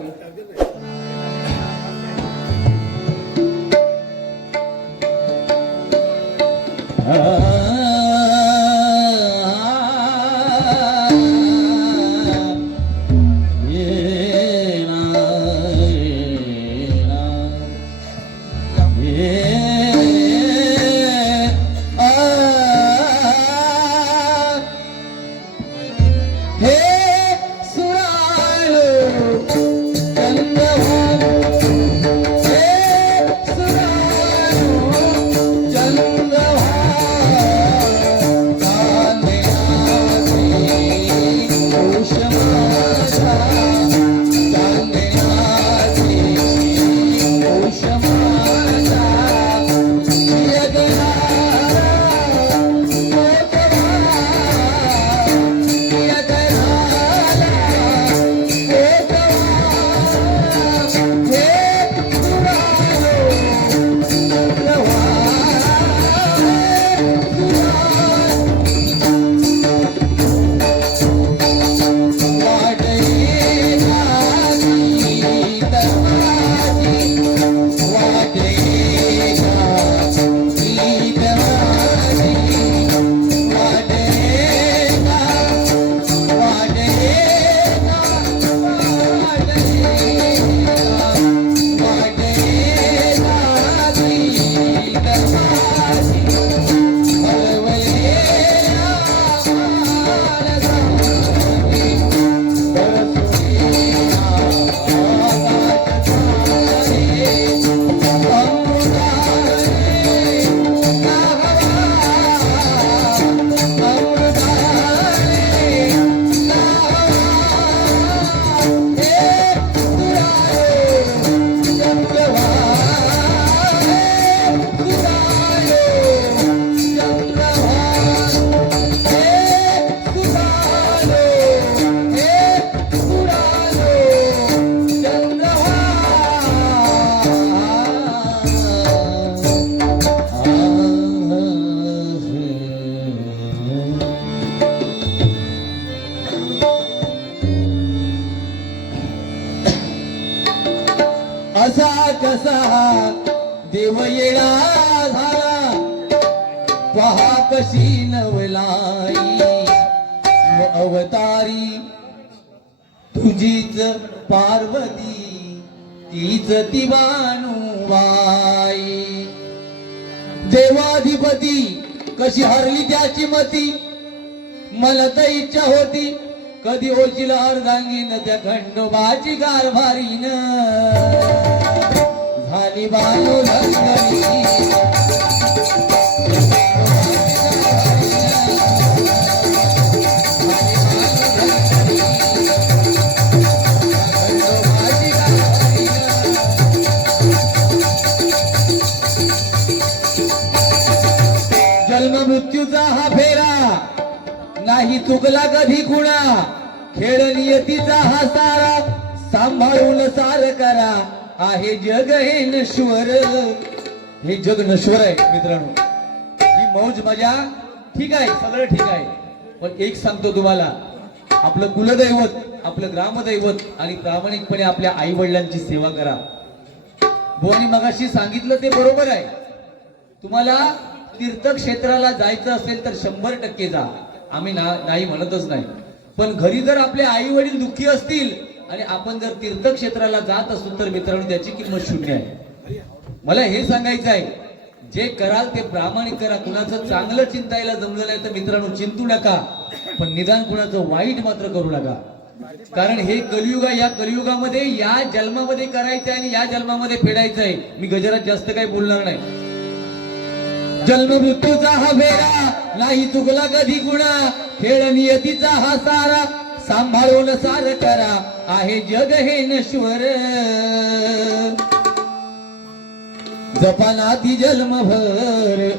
असा कसा देव येळा झाला पहा कशी नवलाई व अवतारी तुझीच पार्वती तीच ती बाई देवाधिपती कशी हरली त्याची मती मला तर इच्छा होती कधी ओळखीला अर्धांगीन त्या खंडोबाची कारभारीन झाली बायो लंगरी जन्म मृत्यूचा हा फेरा नाही चुकला कधी कुणा खेळ नियतीचा हा सारा सांभाळून सार करा आहे जग हे नश्वर हे जग नश्वर आहे मित्रांनो ही मौज मजा ठीक आहे सगळं ठीक आहे पण एक सांगतो तुम्हाला आपलं कुलदैवत आपलं ग्रामदैवत आणि प्रामाणिकपणे आपल्या आई वडिलांची सेवा करा बुवानी मगाशी सांगितलं ते बरोबर आहे तुम्हाला तीर्थक्षेत्राला जायचं असेल तर 100% जा आम्ही नाही म्हणतच नाही पण घरी जर आपले आई वडील दुःखी असतील आणि आपण जर तीर्थक्षेत्राला जात असू तर मित्रांनो त्याची किंमत शून्य आहे मला हे सांगायचं आहे जे कराल ते प्रामाणिक करा कुणाचं चांगलं चिंतायला जमलं नाही तर मित्रांनो चिंतू नका पण निदान कुणाचं वाईट मात्र करू नका कारण हे कलियुग आहे या कलियुगामध्ये या जन्मामध्ये करायचंय आणि या जन्मामध्ये फेडायचं आहे मी गजरात जास्त काही बोलणार नाही जन्म मृत्यूचा हा फेरा नाही चुकला कधी गुणा खेळ नियतीचा हा सारा सांभाळून सार करा आहे जग हे नश्वर जपाना ती जन्मभर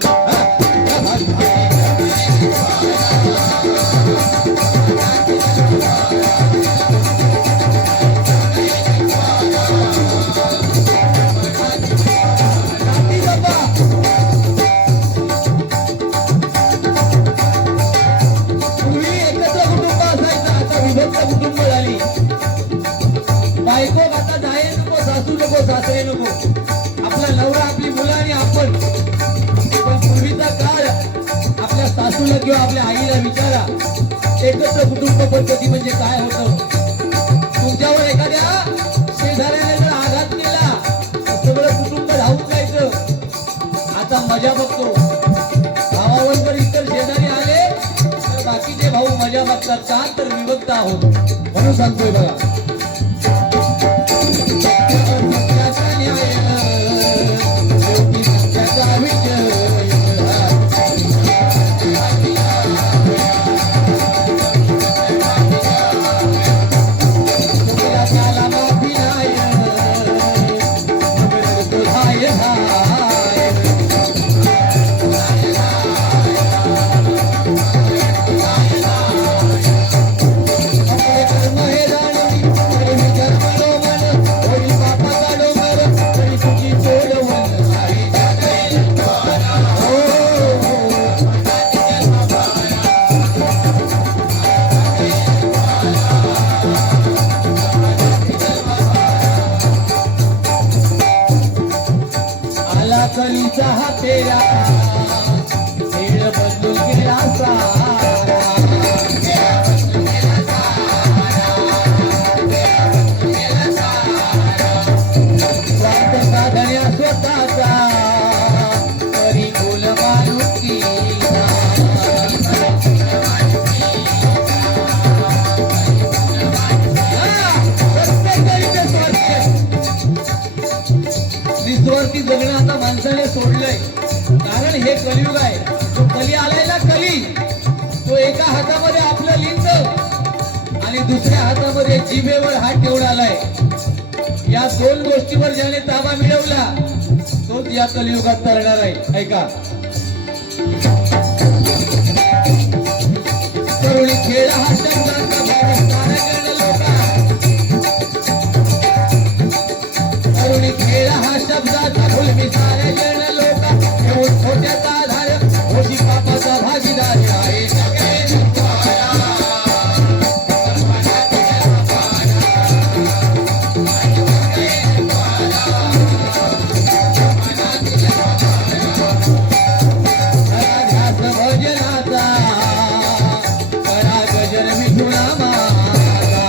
कुटुंब झाली बायको आता जाय नको सासू नको सासरे नको आपला नवरा आपली मुलं आणि आपण पण पूर्वीचा काळ आपल्या सासूला किंवा आपल्या आईला विचारा एकत्र कुटुंब पद्धती म्हणजे काय होतं तुमच्यावर एखाद्या शेजाऱ्याने जर आघात केला सगळं कुटुंब धावून जायचं आता मजा बघतो भावावर इतर शेजारी आले तर बाकीचे भाऊ मजा बघतात का तर विभक्त आहोत म्हणून सांगतोय बघा कलीचा हा फेरा खेळ बदलून गेला सारा स्वार्थ साधण्या स्वतःचा तरी बोल माणुसकी निस्वार्थी जगणं आता माणसाने सोडलंय. कारण हे कलियुग आहे. तो कली आलाय ना, कली, तो एका हातामध्ये आपलं लिंग आणि दुसऱ्या हातामध्ये जिभेवर हात ठेवून आलाय. या दोन गोष्टीवर ज्याने ताबा मिळवला तोच या कलियुगात तरणार आहे. ऐका, तरुणी खेळ हा शब्दांचा तरुणी खेळ हा शब्दाचा फुलमी सारे जण लोका घेऊन छोट्याचा आधार होशी पापाचा भागीदारी आहे. भजनाचा करा गजर मिठुना माझा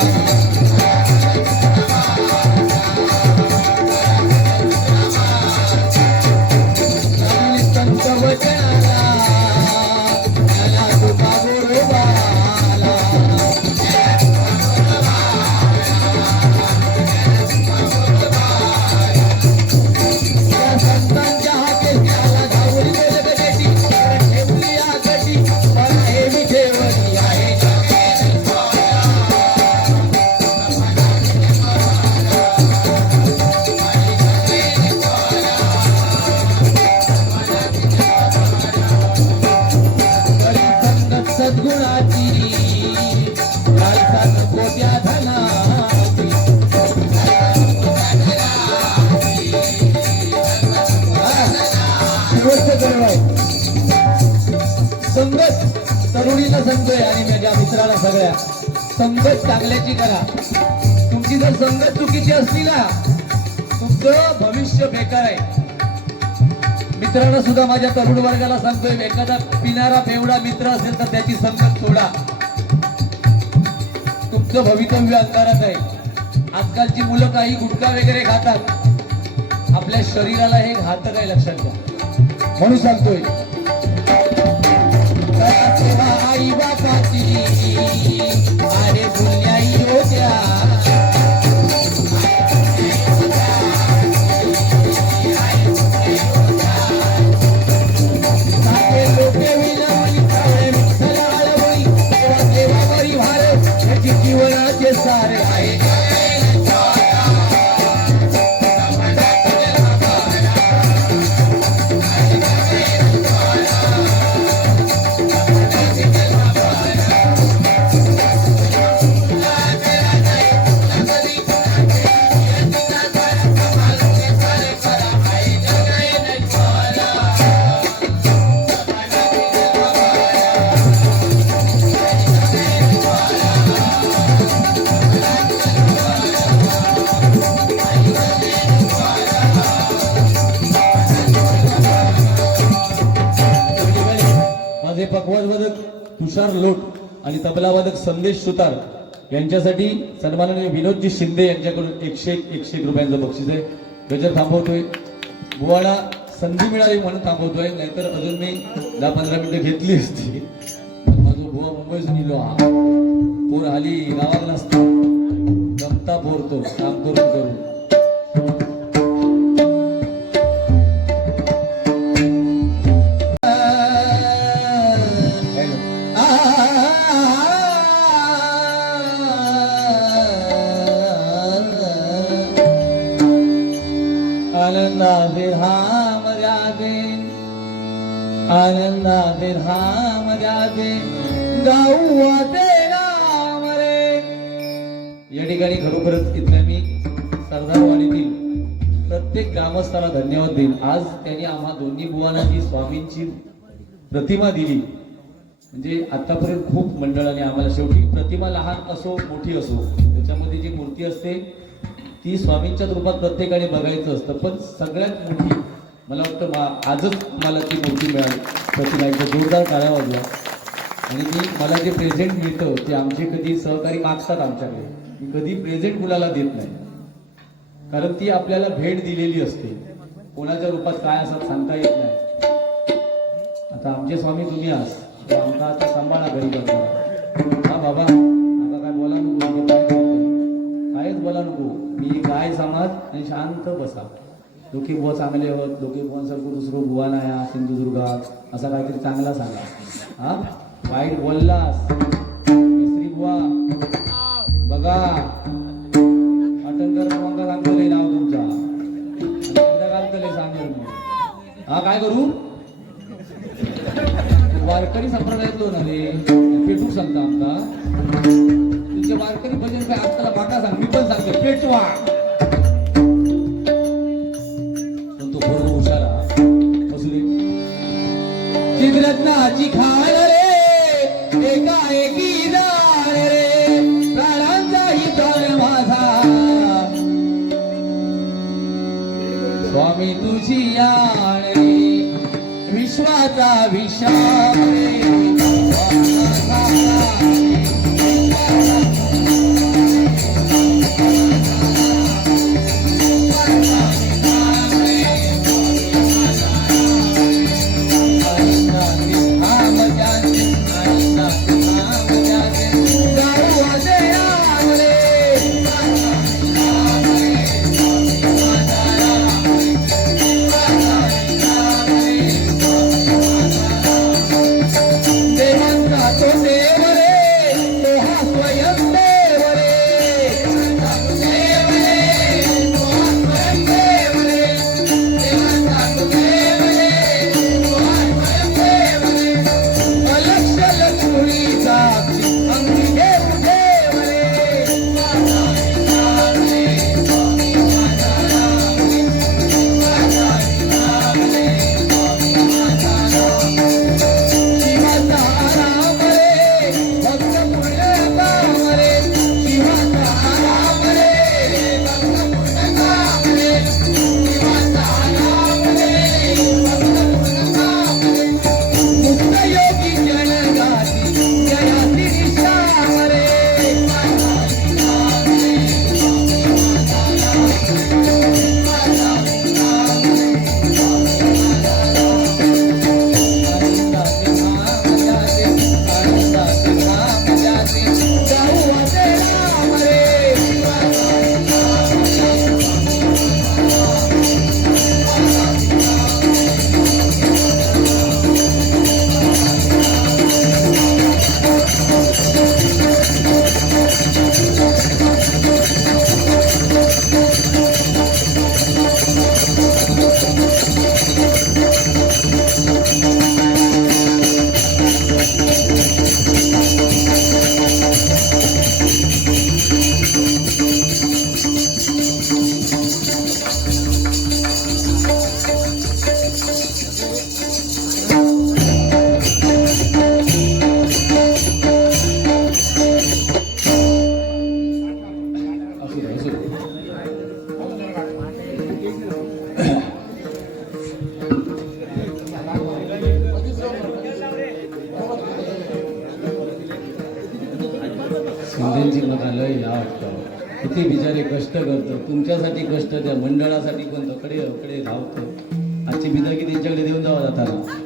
संत वचनाला त्याला तुका गोरोबाला त्या संतांच्या हाते त्याला धावून गेलं गजेटी ठेवली या गटी पण हे मी ठेवली आहे. संगत सद्गुणाची लालसा कोट्या धनाची गोष्ट करवाय. संगत तरुणीला सांगतोय आणि माझ्या मित्राला सगळ्या संगत चांगल्याची करा. तुमची जर संगत चुकीची असली ना तुमचं भविष्य बेकार आहे. मित्रांना सुद्धा माझ्या तरुण वर्गाला सांगतोय, एखादा पिणारा बेवडा मित्र असेल तर त्याची संगत सोडा. तुमचं भवितव्य अंधारात आहे. आजकालची मुलं काही गुटखा वगैरे खातात. आपल्या शरीराला हे घातक आहे, लक्षात घ्या. म्हणून सांगतोय सेवा आई बापाची अरे दुनियाई होत्या जीवनाचे सारे आहे. माझे पकवाजवादक तुषार लोट आणि तबलावादक संदेश सुतार यांच्यासाठी सन्माननीय विनोदजी शिंदे यांच्याकडून 101 रुपयांचं बक्षीस आहे. गजर थांबवतोय. बुवाला संधी मिळाली म्हणून थांबवतोय, नाहीतर अजून मी 10-15 मिनिटं घेतली असती. माझा बुवा मुंबईतून इलो हा पोर आली गावात नसतो जमता पोरतो काम करून करून. आनंदाचे धाम राधे आनंदाचे धाम राधे गाऊ ते राम रे. या ठिकाणी खरोखरच इथल्या मी सरदारवाडीतील प्रत्येक ग्रामस्थाला धन्यवाद देईन. आज त्यांनी आम्हा दोन्ही बुवांना जी स्वामींची प्रतिमा दिली, म्हणजे आतापर्यंत खूप मंडळाने आम्हाला, शेवटी प्रतिमा लहान असो मोठी असो त्याच्यामध्ये जी मूर्ती असते ती स्वामींच्या रूपात प्रत्येकाने बघायचं असतं. पण सगळ्यात मोठी मला वाटतं आजच मला ती मूर्ती मिळाली. प्रतिभा एकदा जोरदार टाळ्या वाजवा. आणि मला जे प्रेझेंट मिळतं ते आमचे कधी सहकारी मागतात आमच्याकडे. मी कधी प्रेझेंट कुणाला देत नाही, कारण ती आपल्याला भेट दिलेली असते. कोणाच्या रूपात काय असतात सांगता येत नाही. आता आमचे स्वामी तुम्ही आहात, तर आमचा आता सांभाळा घरी करता. हा बाबा आता काय बोला नको, मी काय करतो काहीच बोला नको. मी काय समाज आणि शांत बसा. दोघी बुवा चांगले होत, दोघी बुवांसारखं दुसरं बुवा नाही हा सिंधुदुर्गात असा काहीतरी चांगला सांगा. हा वाईट बोललास मिस्त्री बुवा बघा, अटनकर बुवांका सांगतले नाव तुमचा एकदा घालतले सांगेल मग. हा काय करू वारकरी संप्रदायातलो ना रे पेटूक सांगता आमका. तुमचे वारकरी भजन काय आपल्याला बाका सांग, मी पण सांगतो पेटवा. पण तो बरोबर हुशारा असू दे. चित्ररत्नाची खाण रे एकाएकी दान रे प्राणांचाही प्राण माझा स्वामी तुझी याण रे विश्वाचा विशाल रे शिंदेची मला लय वाटतं. किती बिचारे कष्ट करतो तुमच्यासाठी, कष्ट त्या मंडळासाठी पण तकडे अकडे धावतं. आजची बिदागी त्यांच्याकडे देऊन जावं जाताना.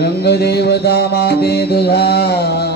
रंगदेवता माते तुझा